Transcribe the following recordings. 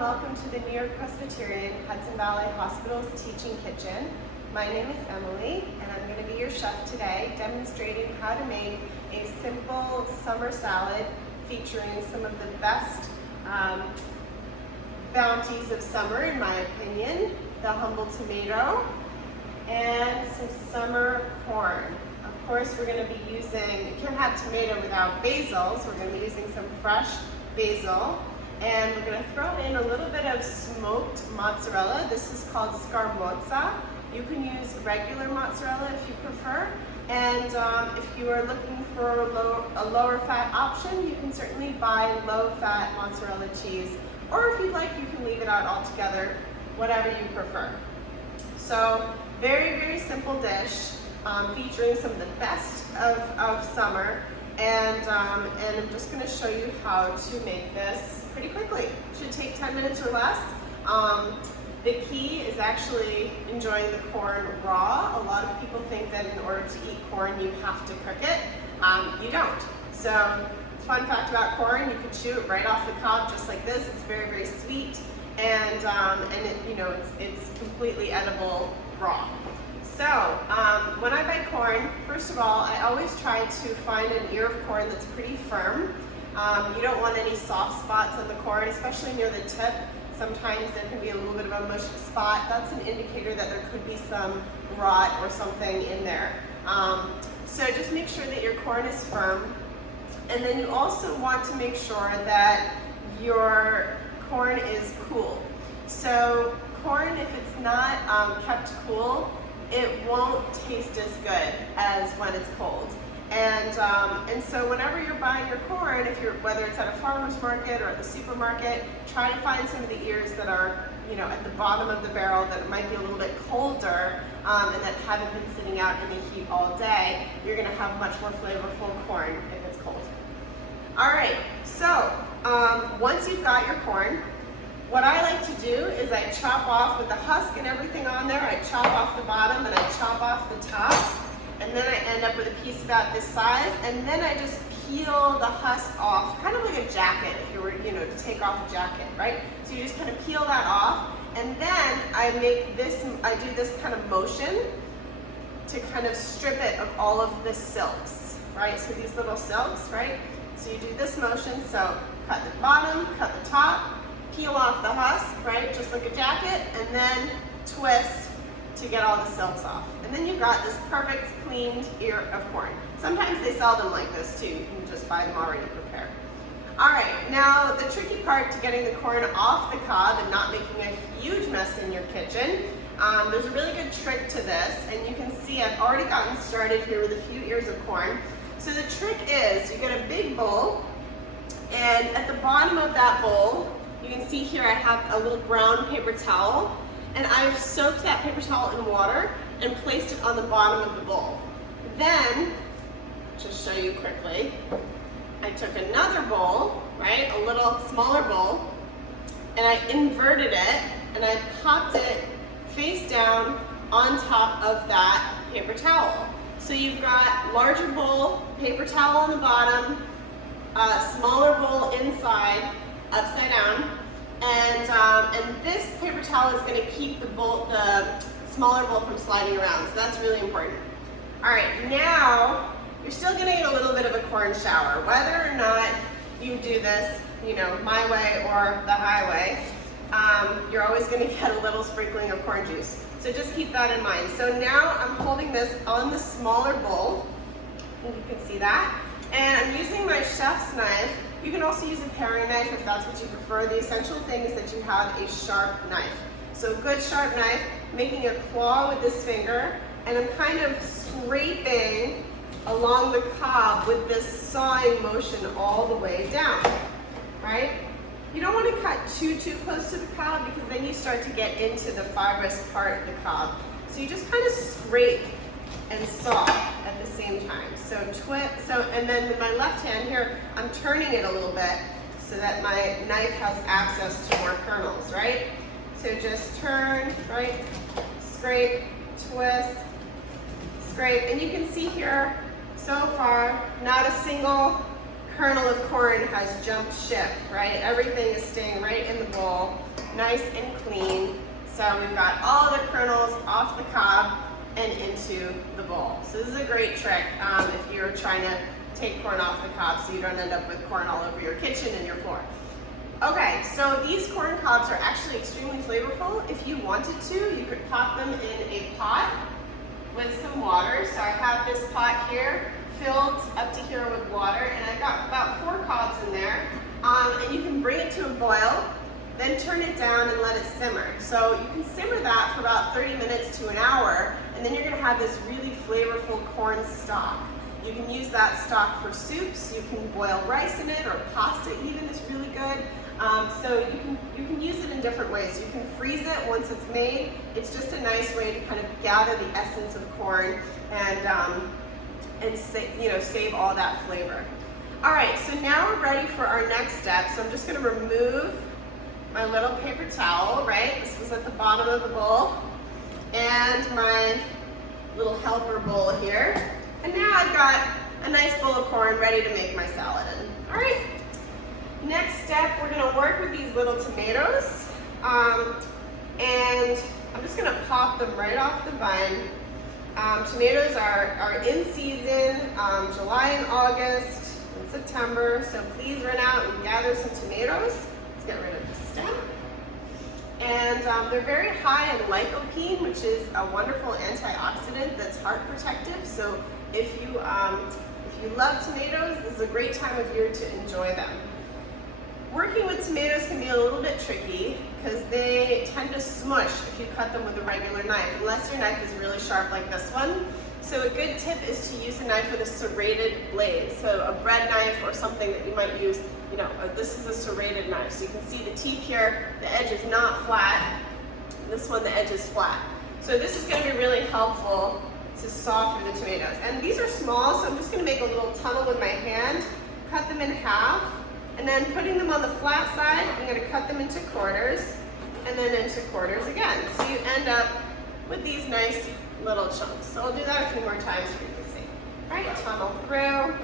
and welcome to the New York-Presbyterian Hudson Valley Hospital's Teaching Kitchen. My name is Emily, and I'm going to be your chef today, demonstrating how to make a simple summer salad featuring some of the best bounties of summer, in my opinion, the humble tomato and some summer corn. Of course, we're going to be using, you can't have tomato without basil, so we're going to be using some fresh basil. And we're going to throw in a little bit of smoked mozzarella. This is called scamorza. You can use regular mozzarella if you prefer. And if you are looking for a lower fat option, you can certainly buy low fat mozzarella cheese. Or if you'd like, you can leave it out altogether, whatever you prefer. So very, very simple dish featuring some of the best of summer. And I'm just going to show you how to make this pretty quickly. It should take 10 minutes or less. The key is actually enjoying the corn raw. A lot of people think that in order to eat corn, you have to cook it. You don't. So, fun fact about corn, you can chew it right off the cob just like this. It's very, very sweet, and it's completely edible raw. So, when I buy corn, first of all, I always try to find an ear of corn that's pretty firm. You don't want any soft spots on the corn, especially near the tip. Sometimes there can be a little bit of a mushy spot. That's an indicator that there could be some rot or something in there. So just make sure that your corn is firm. And then you also want to make sure that your corn is cool. So corn, if it's not kept cool, it won't taste as good as when it's cold. And so whenever you're buying your corn, whether it's at a farmer's market or at the supermarket, try to find some of the ears that are, at the bottom of the barrel that might be a little bit colder and that haven't been sitting out in the heat all day. You're going to have much more flavorful corn if it's cold. All right, so once you've got your corn, what I like to do is I chop off with the husk and everything on there. I chop off the bottom and I chop off the top. And then I end up with a piece about this size, and then I just peel the husk off, kind of like a jacket, if you were, to take off a jacket, right? So you just kind of peel that off, and then I do this kind of motion to kind of strip it of all of the silks, right? So these little silks, right? So you do this motion, so cut the bottom, cut the top, peel off the husk, right? Just like a jacket, and then twist to get all the silks off. And then you've got this perfect cleaned ear of corn. Sometimes they sell them like this too. You can just buy them already prepared. All right, now the tricky part to getting the corn off the cob and not making a huge mess in your kitchen, there's a really good trick to this, and you can see I've already gotten started here with a few ears of corn. So the trick is you get a big bowl, and at the bottom of that bowl, you can see here I have a little brown paper towel, and I've soaked that paper towel in water and placed it on the bottom of the bowl. Then, just show you quickly, I took another bowl, right, a little smaller bowl, and I inverted it, and I popped it face down on top of that paper towel. So you've got larger bowl, paper towel on the bottom, smaller bowl inside, upside down, and this paper towel is going to keep the smaller bowl from sliding around, so that's really important. All right, now you're still going to get a little bit of a corn shower, whether or not you do this, my way or the highway. You're always going to get a little sprinkling of corn juice, so just keep that in mind. So now I'm holding this on the smaller bowl, and you can see that, and I'm using my chef's knife. You can also use a paring knife if that's what you prefer. The essential thing is that you have a sharp knife. So good sharp knife, making a claw with this finger, and I'm kind of scraping along the cob with this sawing motion all the way down, right? You don't want to cut too close to the cob because then you start to get into the fibrous part of the cob. So you just kind of scrape and saw at the same time. And then with my left hand here, I'm turning it a little bit so that my knife has access to more kernels, right? So just turn, right, scrape, twist, scrape, and you can see here, so far, not a single kernel of corn has jumped ship, right? Everything is staying right in the bowl, nice and clean. So we've got all the kernels off the cob and into the bowl. So this is a great trick if you're trying to take corn off the cob so you don't end up with corn all over your kitchen and your floor. Okay, so these corn cobs are actually extremely flavorful. If you wanted to, you could pop them in a pot with some water. So I have this pot here filled up to here with water, and I've got about 4 cobs in there. And you can bring it to a boil, then turn it down and let it simmer. So you can simmer that for about 30 minutes to an hour, and then you're gonna have this really flavorful corn stock. You can use that stock for soups, you can boil rice in it, or pasta even is really good. So you can use it in different ways. You can freeze it once it's made. It's just a nice way to kind of gather the essence of corn and save all that flavor. All right, so now we're ready for our next step. So I'm just gonna remove my little paper towel, right? This was at the bottom of the bowl, and my little helper bowl here. And now I've got a nice bowl of corn ready to make my salad in. All right, next step, we're gonna work with these little tomatoes. And I'm just gonna pop them right off the vine. Tomatoes are in season, July and August and September, so please run out and gather some tomatoes. Let's get rid of the stem. And they're very high in lycopene, which is a wonderful antioxidant that's heart protective. So if you love tomatoes, this is a great time of year to enjoy them. Working with tomatoes can be a little bit tricky because they tend to smush if you cut them with a regular knife, unless your knife is really sharp like this one. So a good tip is to use a knife with a serrated blade. So a bread knife or something that you might use, this is a serrated knife. So you can see the teeth here, the edge is not flat. This one, the edge is flat. So this is going to be really helpful to saw through the tomatoes. And these are small, so I'm just going to make a little tunnel with my hand, cut them in half, and then putting them on the flat side, I'm going to cut them into quarters, and then into quarters again. So you end up with these nice little chunks. So I'll do that a few more times for you to see. All right, tunnel through,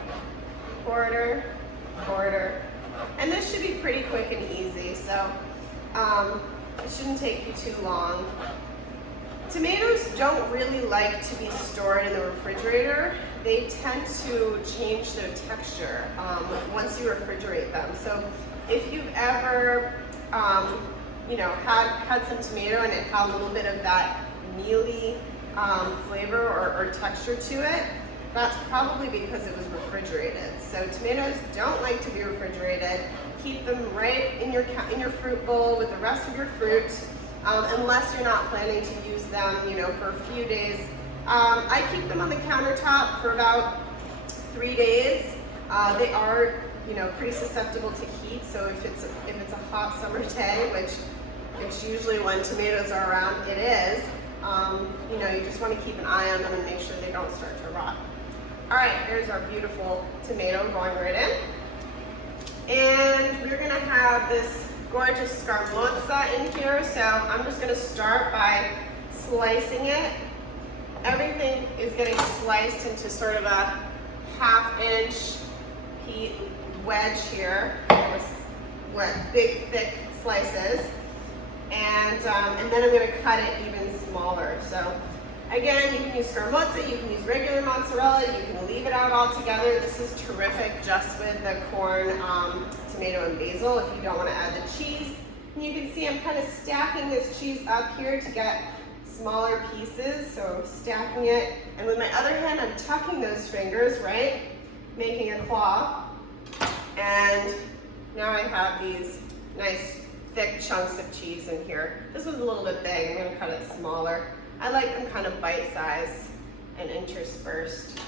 quarter, quarter. And this should be pretty quick and easy, so it shouldn't take you too long. Tomatoes don't really like to be stored in the refrigerator. They tend to change their texture once you refrigerate them. So if you've ever, had some tomato and it had a little bit of that mealy flavor or texture to it, that's probably because it was refrigerated. So tomatoes don't like to be refrigerated. Keep them right in your fruit bowl with the rest of your fruit, unless you're not planning to use them, for a few days. I keep them on the countertop for about 3 days. They are, pretty susceptible to heat. So if it's a hot summer day, which it's usually when tomatoes are around, it is. You just want to keep an eye on them and make sure they don't start to rot. All right, here's our beautiful tomato going right in. And we're gonna have this gorgeous scamorza in here. So I'm just gonna start by slicing it. Everything is getting sliced into sort of a 1/2 inch wedge here, with big, thick slices. And then I'm gonna cut it even smaller. So again, you can use scamorza, you can use regular mozzarella, you can leave it out altogether. This is terrific just with the corn, tomato, and basil if you don't want to add the cheese. And you can see I'm kind of stacking this cheese up here to get smaller pieces, so stacking it. And with my other hand, I'm tucking those fingers, right? Making a claw. And now I have these nice thick chunks of cheese in here. This was a little bit big, I'm gonna cut it smaller. I like them kind of bite-sized and interspersed.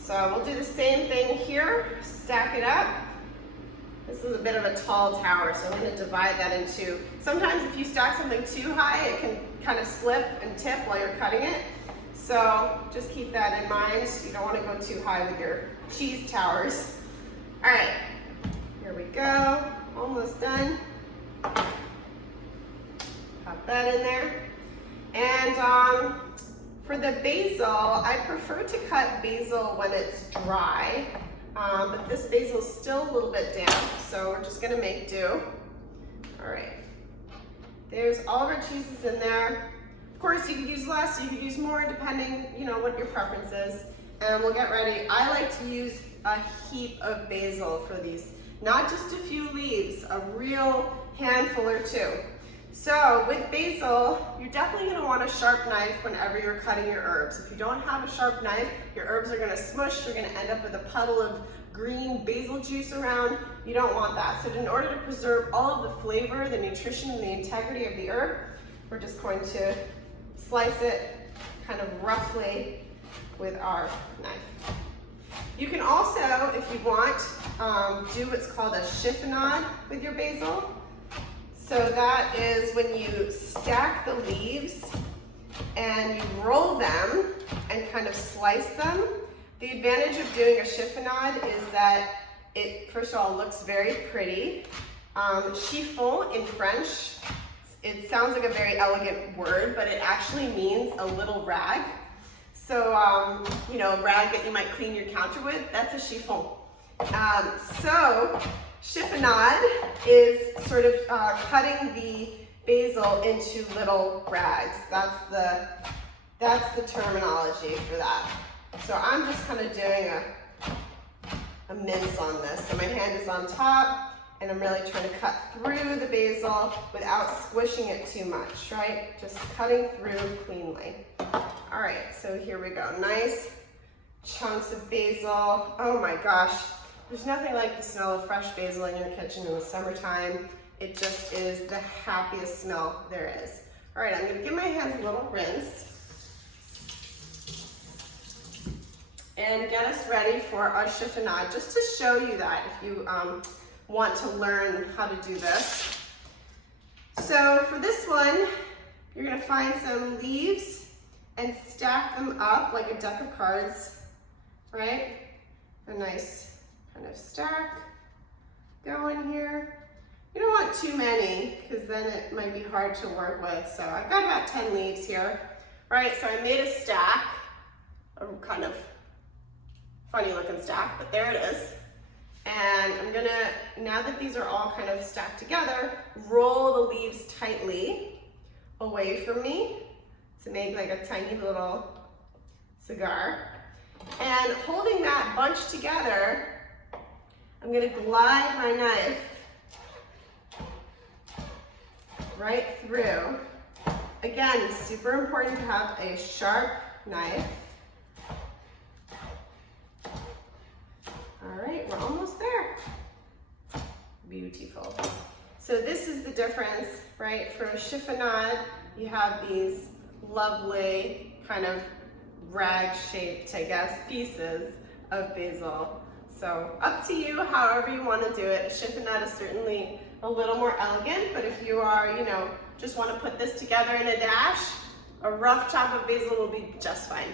So we'll do the same thing here, stack it up. This is a bit of a tall tower, so I'm gonna divide that in two. Sometimes if you stack something too high, it can kind of slip and tip while you're cutting it. So just keep that in mind. You don't wanna go too high with your cheese towers. All right, here we go, almost done. Pop that in there. And for the basil, I prefer to cut basil when it's dry. but this basil is still a little bit damp, so we're just gonna make do. All right, there's all of our cheeses in there. Of course, you could use less, you could use more, depending, what your preference is. And we'll get ready. I like to use a heap of basil for these, not just a few leaves, a real handful or two. So with basil, you're definitely gonna want a sharp knife whenever you're cutting your herbs. If you don't have a sharp knife, your herbs are gonna smush, you're gonna end up with a puddle of green basil juice around. You don't want that. So in order to preserve all of the flavor, the nutrition, and the integrity of the herb, we're just going to slice it kind of roughly with our knife. You can also, if you want, do what's called a chiffonade with your basil. So that is when you stack the leaves and you roll them and kind of slice them. The advantage of doing a chiffonade is that it, first of all, looks very pretty. Chiffon in French, it sounds like a very elegant word, but it actually means a little rag. So, a rag that you might clean your counter with, that's a chiffon. So, chiffonade is sort of cutting the basil into little rags. That's the terminology for that. So I'm just kind of doing a mince on this. So my hand is on top, and I'm really trying to cut through the basil without squishing it too much, right? Just cutting through cleanly. All right, so here we go. Nice chunks of basil. Oh my gosh, there's nothing like the smell of fresh basil in your kitchen in the summertime. It just is the happiest smell there is. All right, I'm gonna give my hands a little rinse and get us ready for our chiffonade, just to show you that if you want to learn how to do this. So for this one, you're gonna find some leaves and stack them up like a deck of cards, right? A nice kind of stack going here. You don't want too many, because then it might be hard to work with. So I've got about 10 leaves here, right? So I made a stack, a kind of funny looking stack, but there it is. And I'm gonna, now that these are all kind of stacked together, roll the leaves tightly away from me to make like a tiny little cigar. And holding that bunch together, I'm gonna glide my knife right through. Again, super important to have a sharp knife. All right, we're almost there. Beautiful. So this is the difference, right? For a chiffonade, you have these lovely kind of rag-shaped, I guess, pieces of basil. So up to you, however you want to do it. A chiffonade is certainly a little more elegant, but if you are, just want to put this together in a dash, a rough chop of basil will be just fine.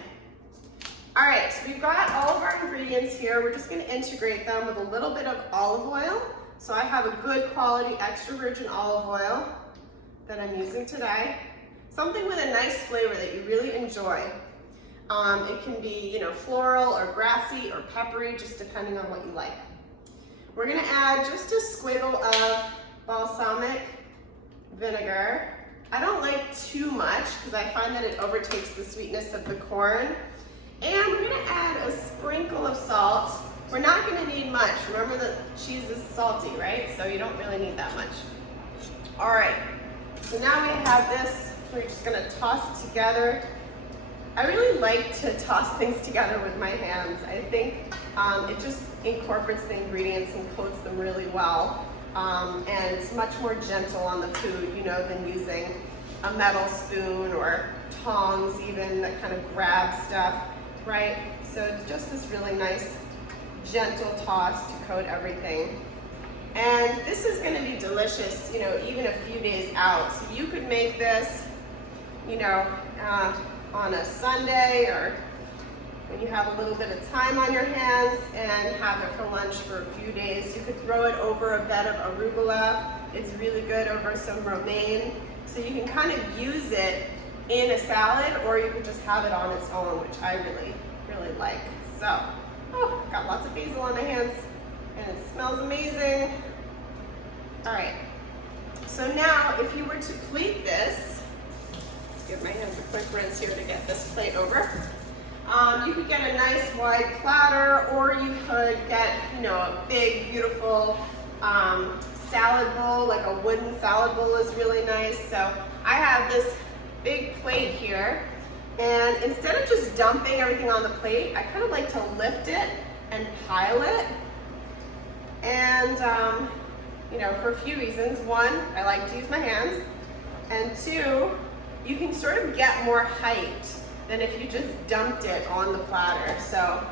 All right, so we've got all of our ingredients here. We're just gonna integrate them with a little bit of olive oil. So I have a good quality extra virgin olive oil that I'm using today. Something with a nice flavor that you really enjoy. It can be, floral or grassy or peppery, just depending on what you like. We're gonna add just a squiggle of balsamic vinegar. I don't like too much because I find that it overtakes the sweetness of the corn. And we're gonna add a sprinkle of salt. We're not gonna need much. Remember that cheese is salty, right? So you don't really need that much. All right, so now we have this. We're just gonna toss it together. I really like to toss things together with my hands. I think it just incorporates the ingredients and coats them really well. And it's much more gentle on the food, than using a metal spoon or tongs even that kind of grab stuff, right? So it's just this really nice, gentle toss to coat everything. And this is gonna be delicious, even a few days out. So you could make this, on a Sunday or when you have a little bit of time on your hands and have it for lunch for a few days. You could throw it over a bed of arugula. It's really good over some romaine. So you can kind of use it in a salad, or you can just have it on its own, which I really, really like. So Oh, got lots of basil on my hands and it smells amazing. All right, so now if you were to plate this, let's give my hands a quick rinse here to get this plate over. You could get a nice wide platter, or you could get, a big, beautiful salad bowl, like a wooden salad bowl is really nice. So I have this big plate here, and instead of just dumping everything on the plate, I kind of like to lift it and pile it. And, for a few reasons. One, I like to use my hands, and two, you can sort of get more height than if you just dumped it on the platter. So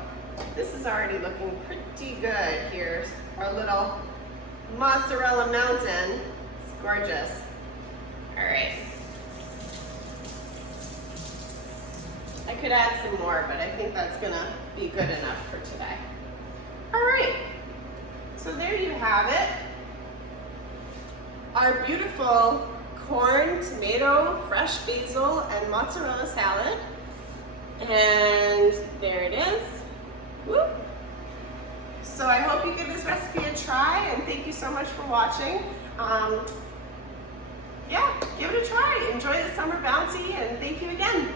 this is already looking pretty good here. Our little mozzarella mountain. It's gorgeous. All right. I could add some more, but I think that's gonna be good enough for today. All right, so there you have it. Our beautiful corn, tomato, fresh basil, and mozzarella salad. And there it is. Whoop. So I hope you give this recipe a try, and thank you so much for watching. Yeah, give it a try. Enjoy the summer bounty, and thank you again.